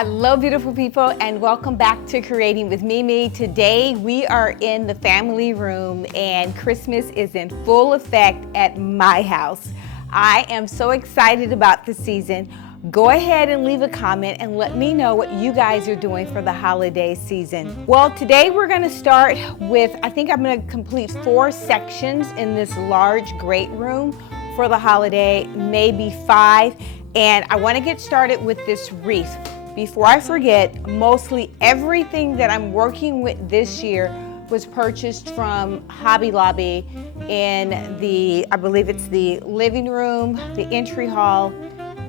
Hello beautiful people, and welcome back to Creating with Mimi. Today we are in the family room and Christmas is in full effect at my house. I am so excited about the season. Go ahead and leave a comment and let me know what you guys are doing for the holiday season. Well, today we're going to start with, I think I'm going to complete 4 sections in this large great room for the holiday, maybe 5. And I want to get started with this wreath. Before I forget, mostly everything that I'm working with this year was purchased from Hobby Lobby in the, I believe it's the living room, the entry hall,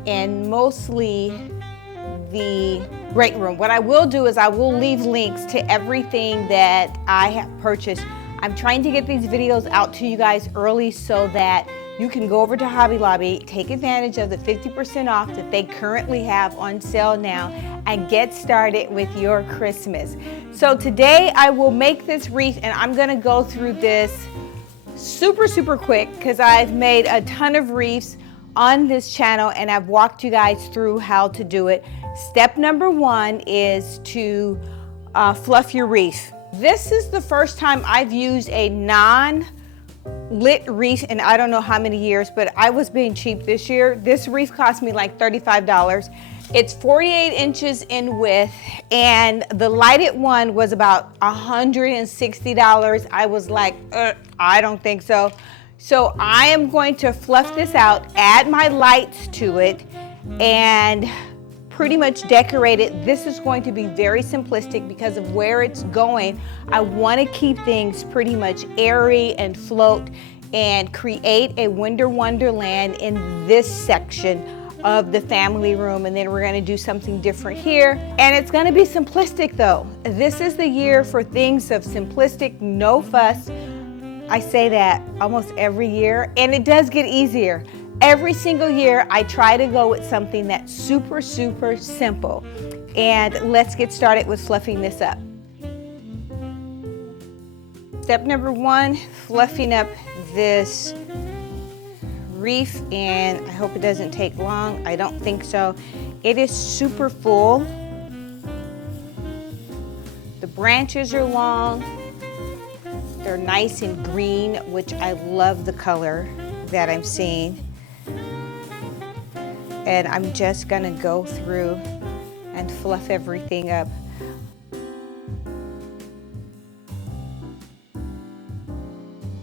and mostly the great room. What I will do is I will leave links to everything that I have purchased. I'm trying to get these videos out to you guys early so that you can go over to Hobby Lobby, take advantage of the 50% off that they currently have on sale now, and get started with your Christmas. So today I will make this wreath, and I'm gonna go through this super quick because I've made a ton of wreaths on this channel and I've walked you guys through how to do it. Step number 1 is to fluff your wreath. This is the first time I've used a non-lit wreath in I don't know how many years, but I was being cheap this year. This wreath cost me like $35. It's 48 inches in width, and the lighted one was about $160. I was like, I don't think so. So I am going to fluff this out, add my lights to it, and pretty much decorate it. This is going to be very simplistic because of where it's going. I want to keep things pretty much airy and float and create a winter wonderland in this section of the family room, and then we're going to do something different here, and it's going to be simplistic though. This is the year for things of simplistic, no fuss. I say that almost every year, and it does get easier. Every single year I try to go with something that's super simple. And let's get started with fluffing this up. Step number 1, fluffing up this wreath, and I hope it doesn't take long. I don't think so. It is super full. The branches are long. They're nice and green, which I love the color that I'm seeing. And I'm just gonna go through and fluff everything up.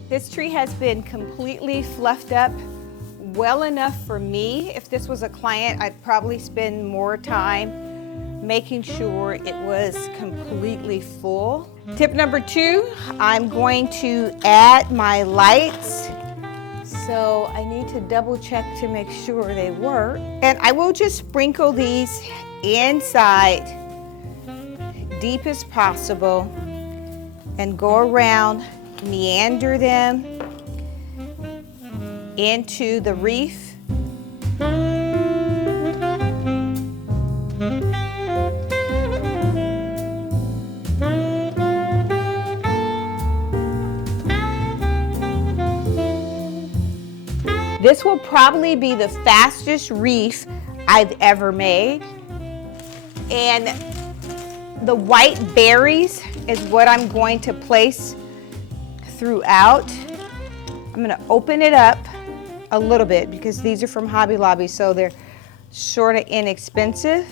This tree has been completely fluffed up well enough for me. If this was a client, I'd probably spend more time making sure it was completely full. Tip number 2, I'm going to add my lights. So I need to double check to make sure they work. And I will just sprinkle these inside deep as possible and go around, meander them into the wreath. This will probably be the fastest wreath I've ever made. And the white berries is what I'm going to place throughout. I'm going to open it up a little bit because these are from Hobby Lobby, so they're sort of inexpensive.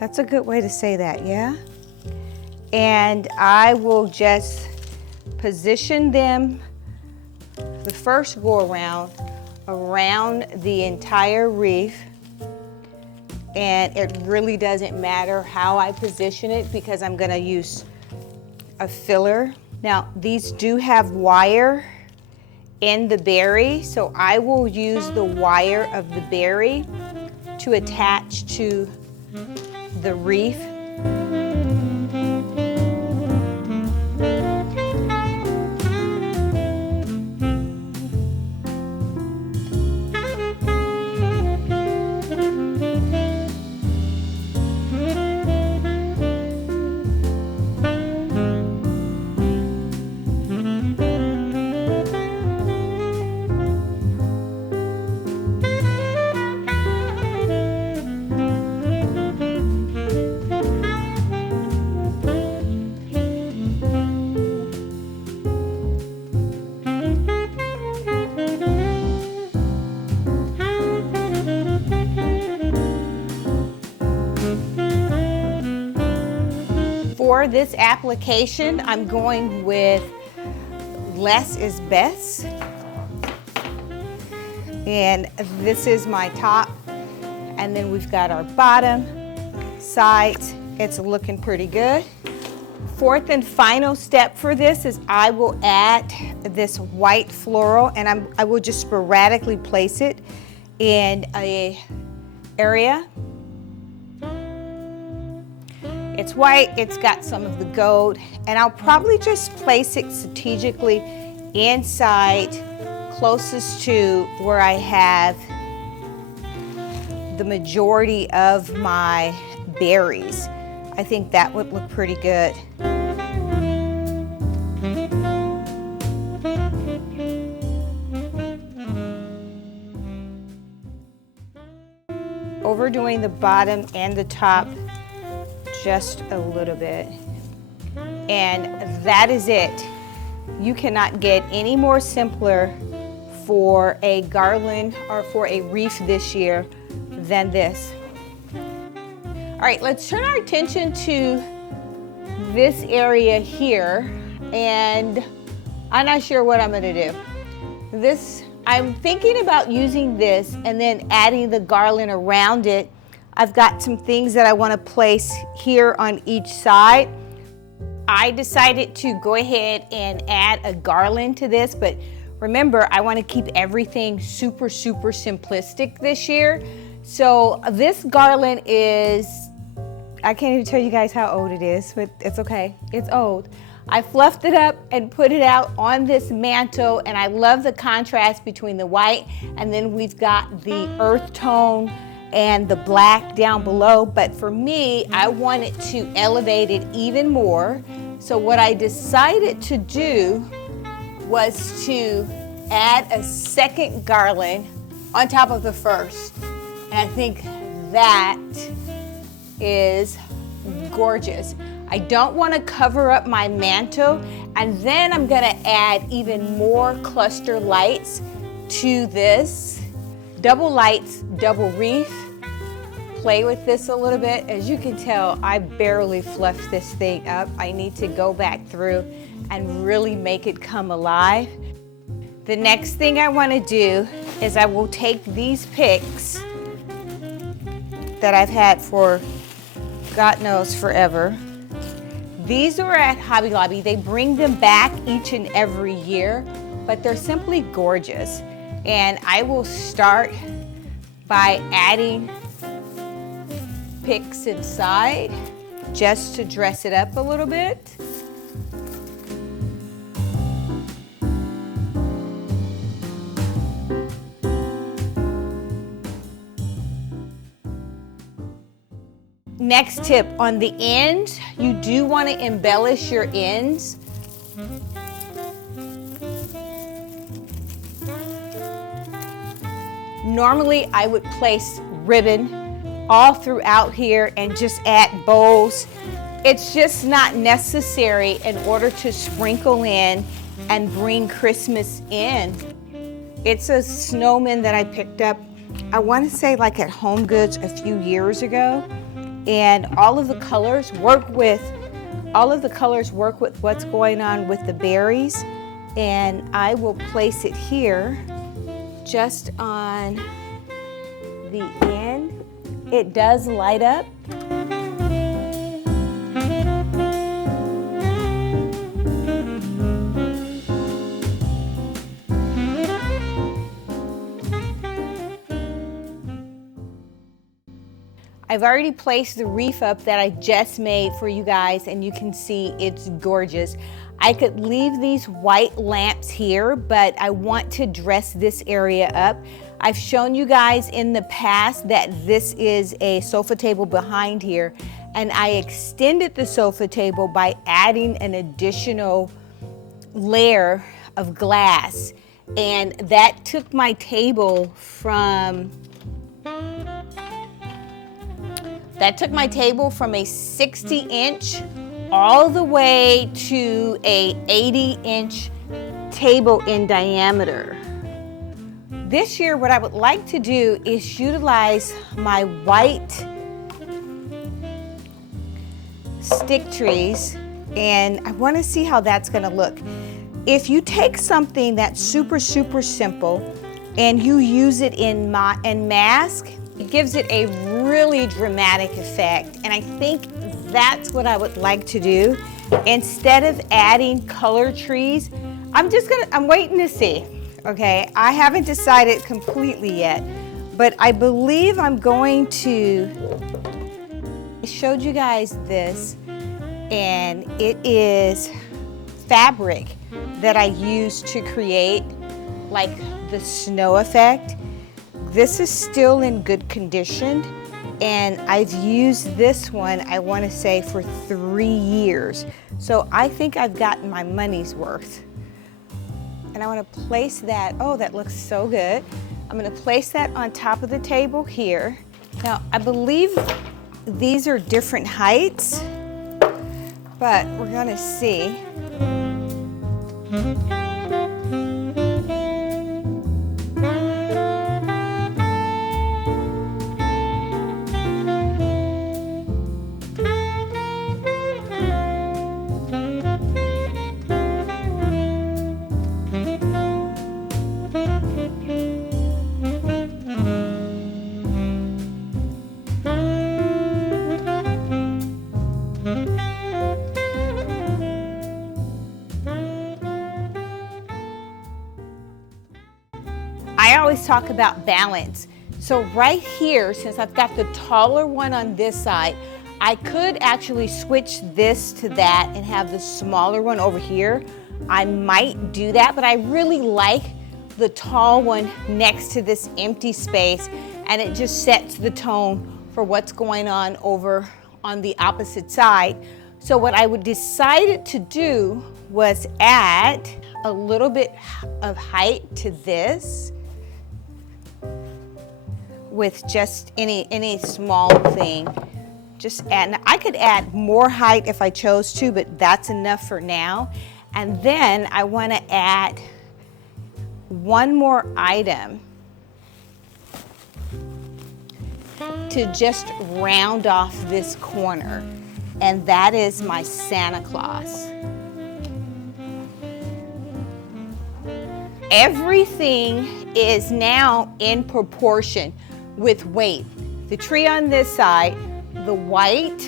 That's a good way to say that, yeah? And I will just position them the first go around the entire wreath, and it really doesn't matter how I position it because I'm going to use a filler. Now these do have wire in the berry, so I will use the wire of the berry to attach to the wreath. for this application, I'm going with less is best. And this is my top. And then we've got our bottom, sides. It's looking pretty good. Fourth and final step for this is I will add this white floral, and I will just sporadically place it in a area. It's white, it's got some of the gold, and I'll probably just place it strategically inside, closest to where I have the majority of my berries. I think that would look pretty good. Overdoing the bottom and the top just a little bit. And that is it. You cannot get any more simpler for a garland or for a wreath this year than this. All right, let's turn our attention to this area here, and I'm not sure what I'm gonna do. I'm thinking about using this and then adding the garland around it. I've got some things that I wanna place here on each side. I decided to go ahead and add a garland to this, but remember, I wanna keep everything super, super simplistic this year. So this garland is, I can't even tell you guys how old it is, but it's okay, it's old. I fluffed it up and put it out on this mantle, and I love the contrast between the white, and then we've got the earth tone and the black down below. But for me, I wanted to elevate it even more. So what I decided to do was to add a second garland on top of the first. And I think that is gorgeous. I don't want to cover up my mantle, and then I'm going to add even more cluster lights to this. Double lights, double wreath. Play with this a little bit. As you can tell, I barely fluffed this thing up. I need to go back through and really make it come alive. The next thing I want to do is I will take these picks that I've had for God knows forever. These are at Hobby Lobby. They bring them back each and every year, but they're simply gorgeous. And I will start by adding picks inside just to dress it up a little bit. Next tip, on the ends, you do want to embellish your ends. Normally, I would place ribbon all throughout here and just add bows. It's just not necessary in order to sprinkle in and bring Christmas in. It's a snowman that I picked up, I want to say like at Home Goods a few years ago. And all of the colors work with what's going on with the berries. And I will place it here just on the end. It does light up. I've already placed the wreath up that I just made for you guys, and you can see it's gorgeous. I could leave these white lamps here, but I want to dress this area up. I've shown you guys in the past that this is a sofa table behind here, and I extended the sofa table by adding an additional layer of glass, and that took my table from a 60-inch all the way to a 80-inch table in diameter. This year, what I would like to do is utilize my white stick trees, and I want to see how that's going to look. If you take something that's super simple and you use it in mask, it gives it a really dramatic effect, and I think that's what I would like to do. Instead of adding color trees, I'm waiting to see, okay? I haven't decided completely yet, but I believe I'm going to, I showed you guys this, and it is fabric that I used to create like the snow effect. This is still in good condition, and I've used this one, I want to say, for 3 years. So I think I've gotten my money's worth. And I want to place that, oh, that looks so good. I'm going to place that on top of the table here. Now, I believe these are different heights, but we're going to see. I always talk about balance. So right here, since I've got the taller one on this side, I could actually switch this to that and have the smaller one over here. I might do that, but I really like the tall one next to this empty space, and it just sets the tone for what's going on over on the opposite side. So what I decided to do was add a little bit of height to this with just any small thing. Just add, I could add more height if I chose to, but that's enough for now. And then I want to add one more item to just round off this corner, and that is my Santa Claus. Everything is now in proportion with weight. The tree on this side, the white,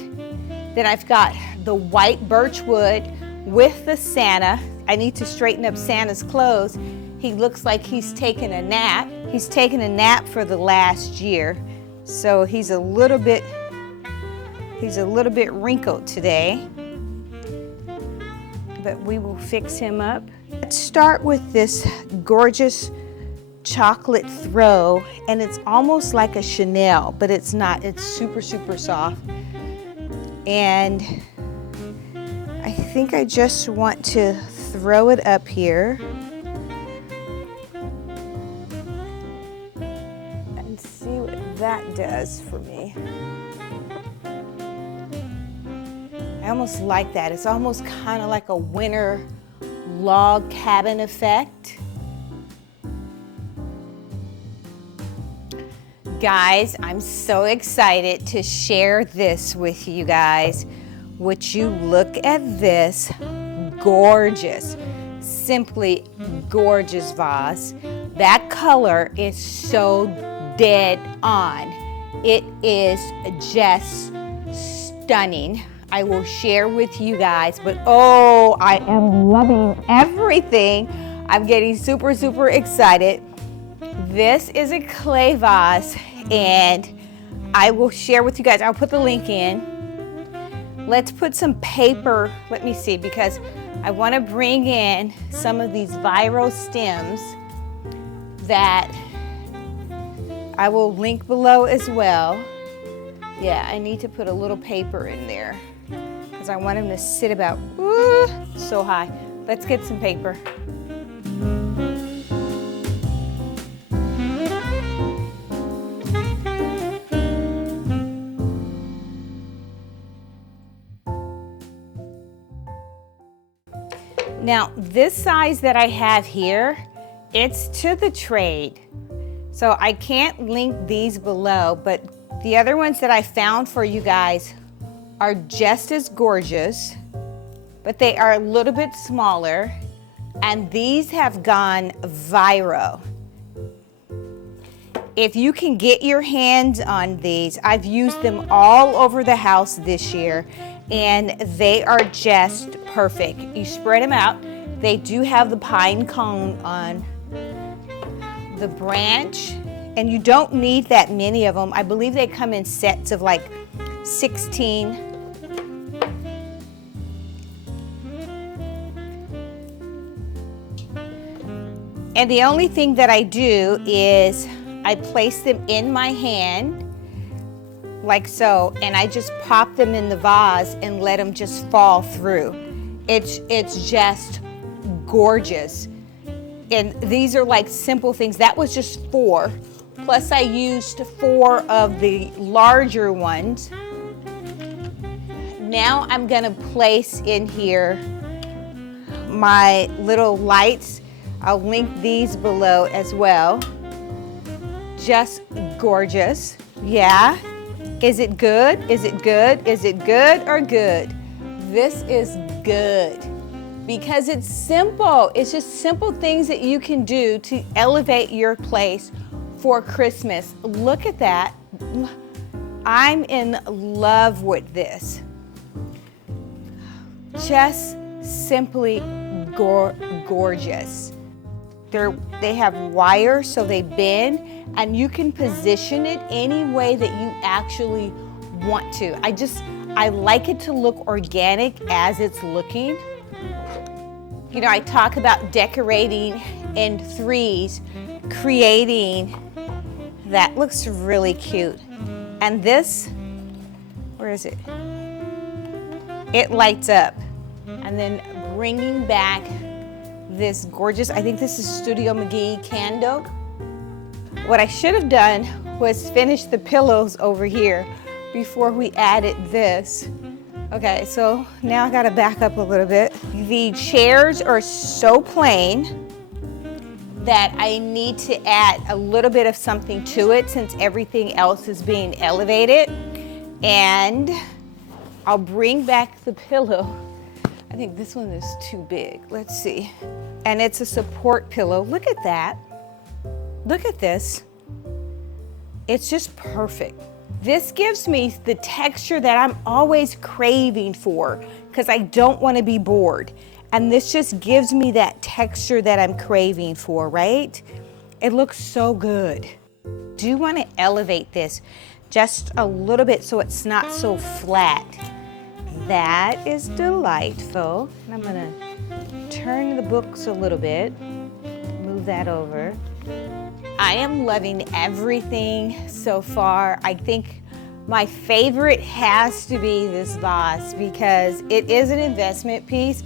then I've got the white birch wood with the Santa. I need to straighten up Santa's clothes. He looks like he's taken a nap. He's taken a nap for the last year, so he's a little bit wrinkled today, but we will fix him up. Let's start with this gorgeous chocolate throw, and it's almost like a Chanel, but it's not. It's super soft, and I think I just want to throw it up here and see what that does for me. I almost like that. It's almost kind of like a winter log cabin effect. Guys, I'm so excited to share this with you guys. Would you look at this gorgeous, simply gorgeous vase? That color is so dead on. It is just stunning. I will share with you guys, but oh, I am loving everything. I'm getting super excited. This is a clay vase, and I will share with you guys. I'll put the link in. Let's put some paper, let me see, because I want to bring in some of these viral stems that I will link below as well. Yeah, I need to put a little paper in there because I want him to sit about so high. Let's get some paper. Now, this size that I have here, it's to the trade. So I can't link these below, but the other ones that I found for you guys are just as gorgeous, but they are a little bit smaller, and these have gone viral. If you can get your hands on these, I've used them all over the house this year, and they are just perfect. You spread them out. They do have the pine cone on the branch, and you don't need that many of them. I believe they come in sets of like 16. And the only thing that I do is I place them in my hand like so, and I just pop them in the vase and let them just fall through. It's just gorgeous. And these are like simple things. That was just 4. Plus I used 4 of the larger ones. Now I'm gonna place in here my little lights. I'll link these below as well. Just gorgeous. Yeah. Is it good? Is it good? Is it good or good? This is good because it's simple. It's just simple things that you can do to elevate your place for Christmas. Look at that. I'm in love with this. Just simply gorgeous. They have wire so they bend, and you can position it any way that you actually want to. I like it to look organic as it's looking. You know, I talk about decorating in 3s, creating. That looks really cute. And this, where is it? It lights up. And then bringing back this gorgeous, I think this is Studio McGee candle. What I should have done was finish the pillows over here before we added this. Okay, so now I gotta back up a little bit. The chairs are so plain that I need to add a little bit of something to it since everything else is being elevated. And I'll bring back the pillow. I think this one is too big. Let's see. And it's a support pillow. Look at that. Look at this. It's just perfect. This gives me the texture that I'm always craving for because I don't want to be bored. And this just gives me that texture that I'm craving for, right? It looks so good. Do want to elevate this just a little bit so it's not so flat. That is delightful. And I'm gonna turn the books a little bit, move that over. I am loving everything so far. I think my favorite has to be this vase because it is an investment piece,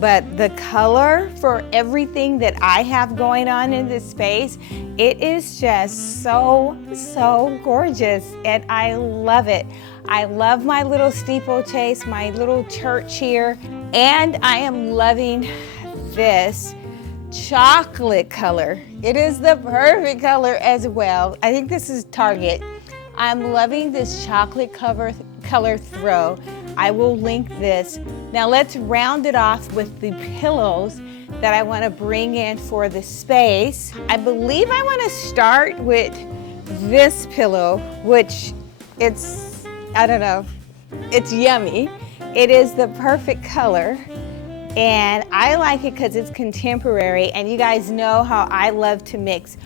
but the color for everything that I have going on in this space, it is just so gorgeous, and I love it. I love my little steeplechase, my little church here, and I am loving this chocolate color. It is the perfect color as well. I think this is Target. I'm loving this chocolate color throw. I will link this. Now let's round it off with the pillows that I want to bring in for the space. I believe I want to start with this pillow, which it's, I don't know, it's yummy. It is the perfect color. And I like it because it's contemporary, and you guys know how I love to mix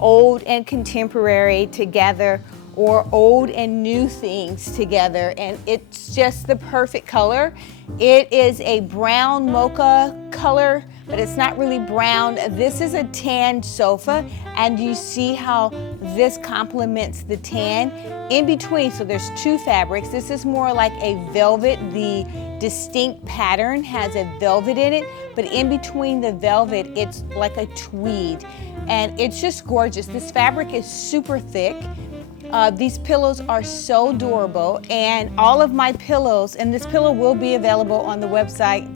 old and contemporary together, or old and new things together, and it's just the perfect color. It is a brown mocha color, but it's not really brown. This is a tan sofa, and you see how this complements the tan in between. So there's 2 fabrics. This is more like a velvet. The distinct pattern has a velvet in it, but in between the velvet, it's like a tweed, and it's just gorgeous. This fabric is super thick. These pillows are so durable, and all of my pillows, and this pillow will be available on the website.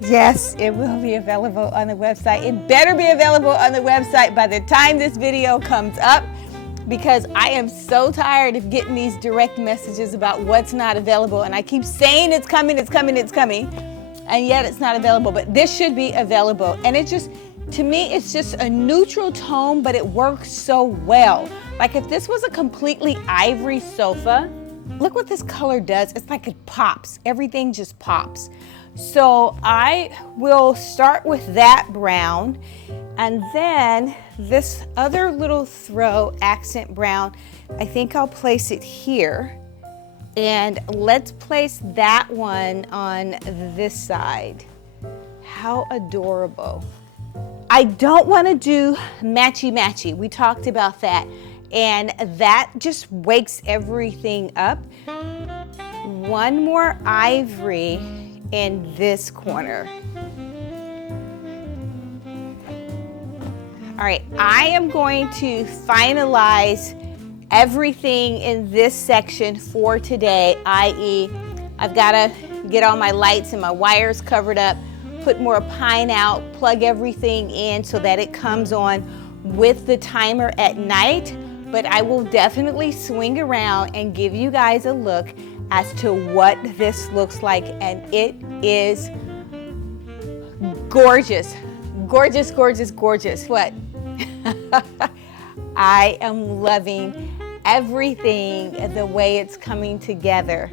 Yes, it will be available on the website. It better be available on the website by the time this video comes up, because I am so tired of getting these direct messages about what's not available. And I keep saying it's coming, it's coming, it's coming. And yet it's not available, but this should be available. And it just, to me, it's just a neutral tone, but it works so well. Like if this was a completely ivory sofa, look what this color does. It's like it pops. Everything just pops. So I will start with that brown, and then this other little throw accent brown, I think I'll place it here. And let's place that one on this side. How adorable. I don't want to do matchy-matchy. We talked about that. And that just wakes everything up. One more ivory in this corner. All right, I am going to finalize everything in this section for today, i.e. I've got to get all my lights and my wires covered up, put more pine out, plug everything in so that it comes on with the timer at night. But I will definitely swing around and give you guys a look as to what this looks like, and it is gorgeous. Gorgeous, gorgeous, gorgeous. What? I am loving everything the way it's coming together.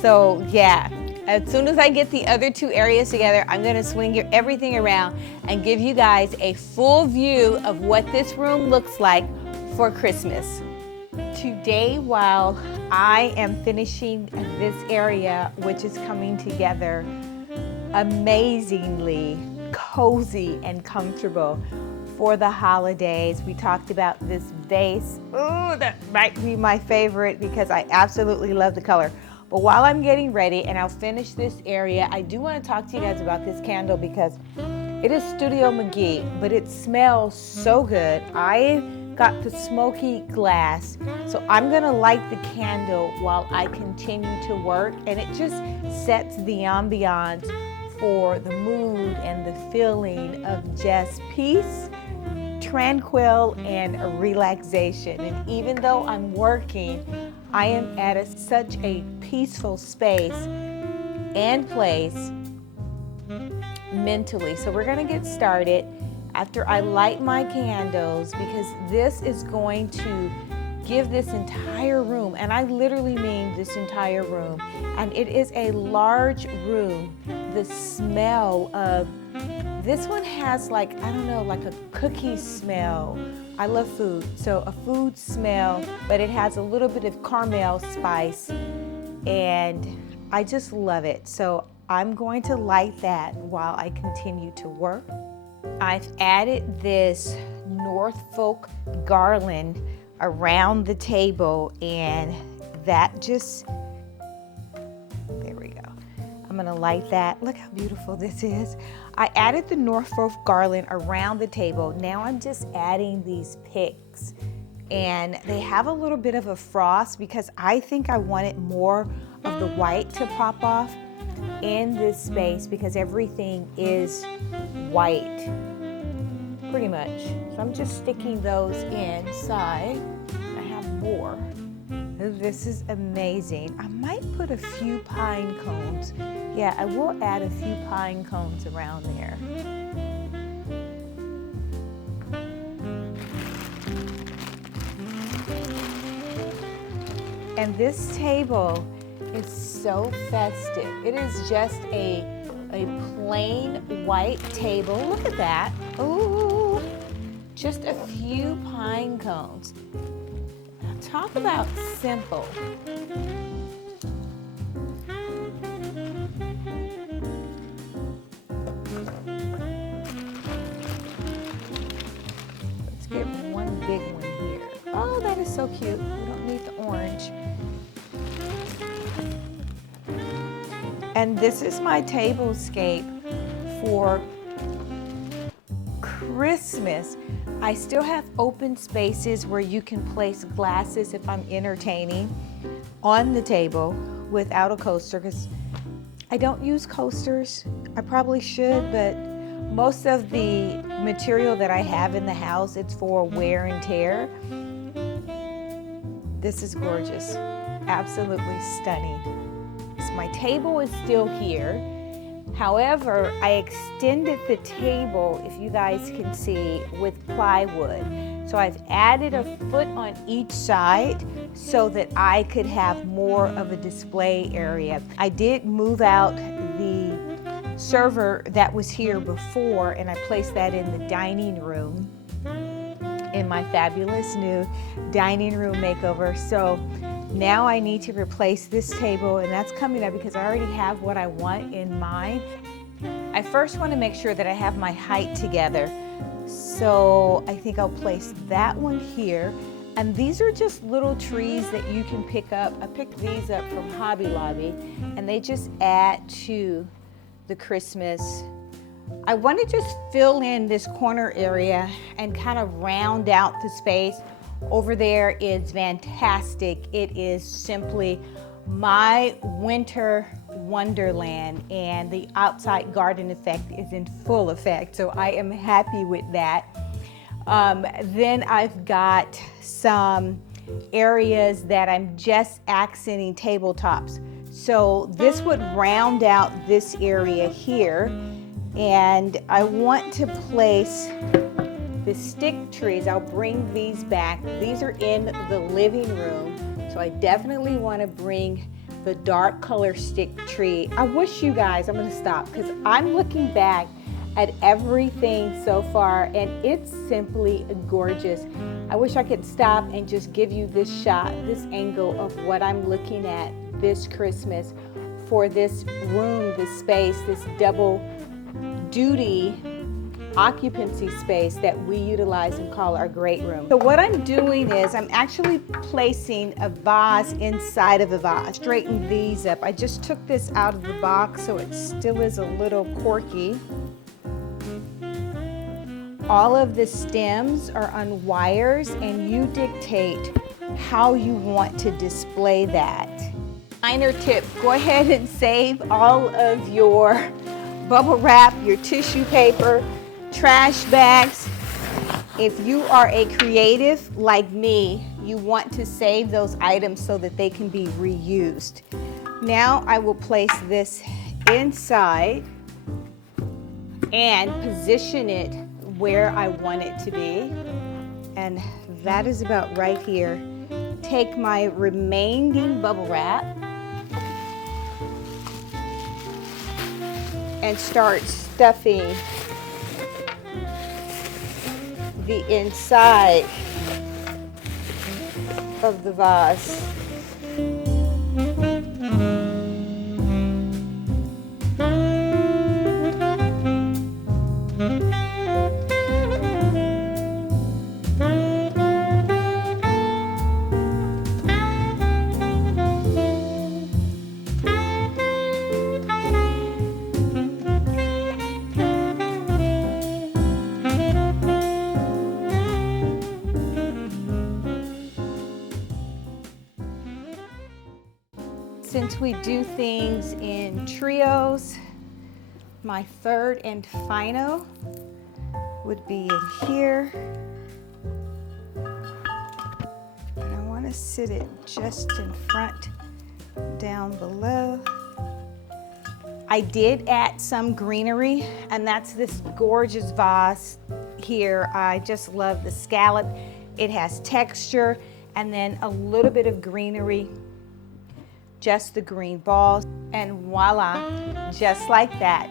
So yeah, as soon as I get the other two areas together, I'm gonna swing everything around and give you guys a full view of what this room looks like for Christmas. Today, while I am finishing this area, which is coming together amazingly cozy and comfortable for the holidays, we talked about this vase. Ooh, that might be my favorite because I absolutely love the color. But while I'm getting ready and I'll finish this area, I do want to talk to you guys about this candle because it is Studio McGee, but it smells so good. I got the smoky glass, so I'm gonna light the candle while I continue to work, and it just sets the ambiance for the mood and the feeling of just peace, tranquil, and relaxation. And even though I'm working, I am at such a peaceful space and place mentally. So we're gonna get started after I light my candles, because this is going to give this entire room, and I literally mean this entire room, and it is a large room. The smell of this one has like, I don't know, like a cookie smell. I love food, so a food smell, but it has a little bit of caramel spice, and I just love it. So I'm going to light that while I continue to work. I've added this Norfolk garland around the table, and that just, there we go. I'm gonna light that. Look how beautiful this is. I added the Norfolk garland around the table. Now I'm just adding these picks, and they have a little bit of a frost because I think I wanted more of the white to pop off in this space because everything is white, pretty much. So I'm just sticking those inside. I have more. This is amazing. I might put a few pine cones. Yeah, I will add a few pine cones around there. And this table is so festive. It is just a plain white table. Look at that. Ooh, just a few pine cones. Now talk about simple. Let's get one big one here. Oh, that is so cute. We don't need the orange. And this is my tablescape for Christmas. I still have open spaces where you can place glasses if I'm entertaining on the table without a coaster, because I don't use coasters. I probably should, but most of the material that I have in the house, it's for wear and tear. This is gorgeous, absolutely stunning. So my table is still here. However, I extended the table, if you guys can see, with plywood. So I've added a foot on each side so that I could have more of a display area. I did move out the server that was here before, and I placed that in the dining room, in my fabulous new dining room makeover. So now I need to replace this table, and that's coming up because I already have what I want in mind. I first want to make sure that I have my height together. So I think I'll place that one here. And these are just little trees that you can pick up. I picked these up from Hobby Lobby, and they just add to the Christmas. I want to just fill in this corner area and kind of round out the space. Over there is fantastic. It is simply my winter wonderland, and the outside garden effect is in full effect. So I am happy with that. Then I've got some areas that I'm just accenting tabletops. So this would round out this area here. And I want to place the stick trees. I'll bring these back. These are in the living room. So I definitely want to bring the dark color stick tree. I wish you guys, I'm gonna stop because I'm looking back at everything so far and it's simply gorgeous. I wish I could stop and just give you this shot, this angle of what I'm looking at this Christmas for this room, this space, this double duty occupancy space that we utilize and call our great room. So what I'm doing is I'm actually placing a vase inside of a vase. Straighten these up. I just took this out of the box so it still is a little quirky. All of the stems are on wires and you dictate how you want to display that. Minor tip, go ahead and save all of your bubble wrap, your tissue paper, trash bags. If you are a creative like me, you want to save those items so that they can be reused. Now I will place this inside and position it where I want it to be. And that is about right here. Take my remaining bubble wrap and start stuffing the inside of the vase. Since we do things in trios, my third and final would be in here. And I want to sit it just in front, down below. I did add some greenery, and that's this gorgeous vase here. I just love the scallop. It has texture, and then a little bit of greenery. Just the green balls, and voila, just like that,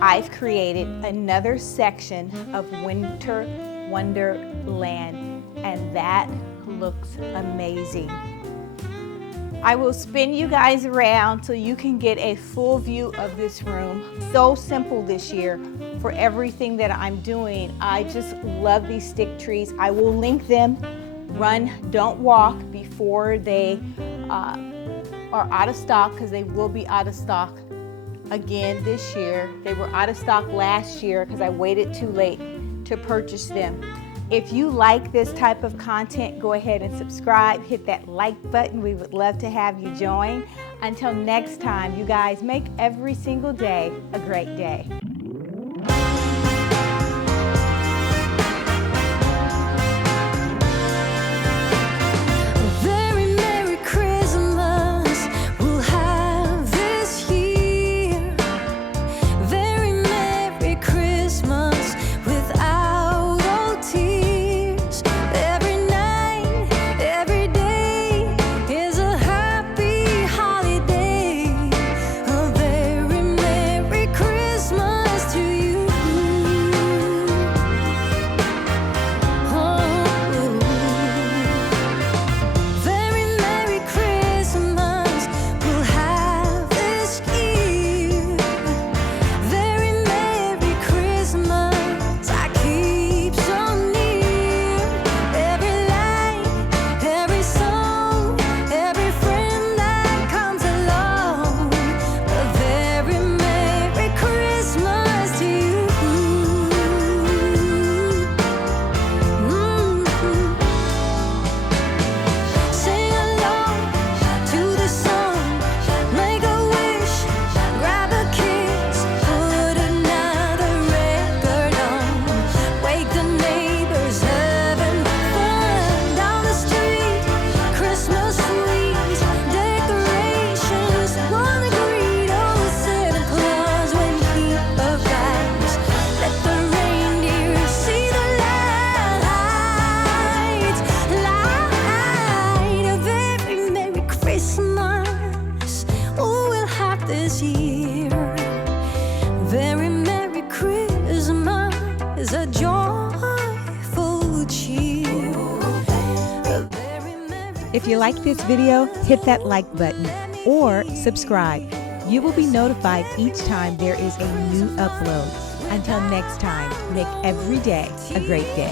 I've created another section of Winter Wonderland, and that looks amazing. I will spin you guys around so you can get a full view of this room. So simple this year for everything that I'm doing. I just love these stick trees. I will link them. Run, don't walk before they are out of stock, because they will be out of stock again this year. They were out of stock last year because I waited too late to purchase them. If you like this type of content, go ahead and subscribe, hit that like button. We would love to have you join. Until next time, you guys, make every single day a great day. Very joyful cheer. A very merry If you like this video, hit that like button or subscribe. You will be notified each time there is a new upload. Until next time, make every day a great day.